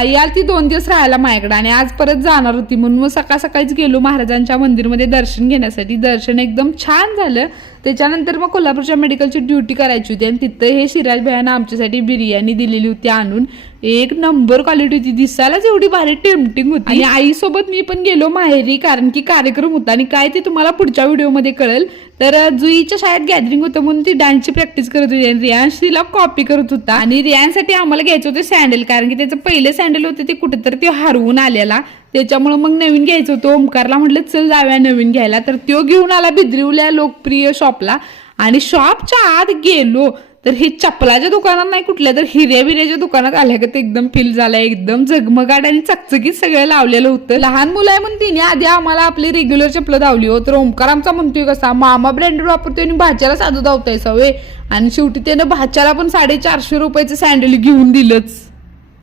आई आली 2 दिवस राहायला माझ्याकडे आणि आज परत जाणार होती म्हणून मग सकाळ सकाळीच गेलो महाराजांच्या मंदिरमध्ये दर्शन घेण्यासाठी. दर्शन एकदम छान झालं. त्याच्यानंतर मग कोल्हापूरच्या मेडिकलची ड्युटी करायची होती आणि तिथं हे सिराज भैयानं आमच्यासाठी बिर्याणी दिलेली होती आणून. एक नंबर क्वालिटी होती, दिसायलाच एवढी भारी टेम्पटिंग होती. आणि आईसोबत मी पण गेलो माहेरी कारण की कार्यक्रम होता आणि काय ते तुम्हाला पुढच्या व्हिडिओमध्ये कळेल. तर जुईच्या शाळेत गॅदरिंग होतं म्हणून ती डान्सची प्रॅक्टिस करत होती आणि रियांश तिला कॉपी करत होता. आणि रियांसाठी आम्हाला घ्यायचं होतं सँडल कारण की त्याचं पहिले सँडल होते ते कुठेतरी ते हरवून आलेला, त्याच्यामुळे मग नवीन घ्यायचं होतं. ओमकारला म्हटलं चल जाऊया नवीन घ्यायला, तर तो घेऊन आला बिद्रीवल्या लोकप्रिय शॉपला. आणि शॉपच्या आत गेलो तर हे चपलाच्या दुकानात नाही कुठल्या तर हिऱ्या बिऱ्याच्या दुकानात आल्या का ते एकदम फील झाला. एकदम झगमगाट आणि चकचकीत सगळं लावलेलं होतं. लहान मुलं आहे म्हणून तिने आधी आम्हाला आपली रेग्युलर चपलं धावली हो. तर ओमकार आमचा म्हणतोय कसा मामा ब्रँडेड वापरतोय आणि भाच्याला साधू धावताय सवय. आणि शेवटी त्यानं भाच्याला पण 450 रुपयाचं सँडल घेऊन दिलंच.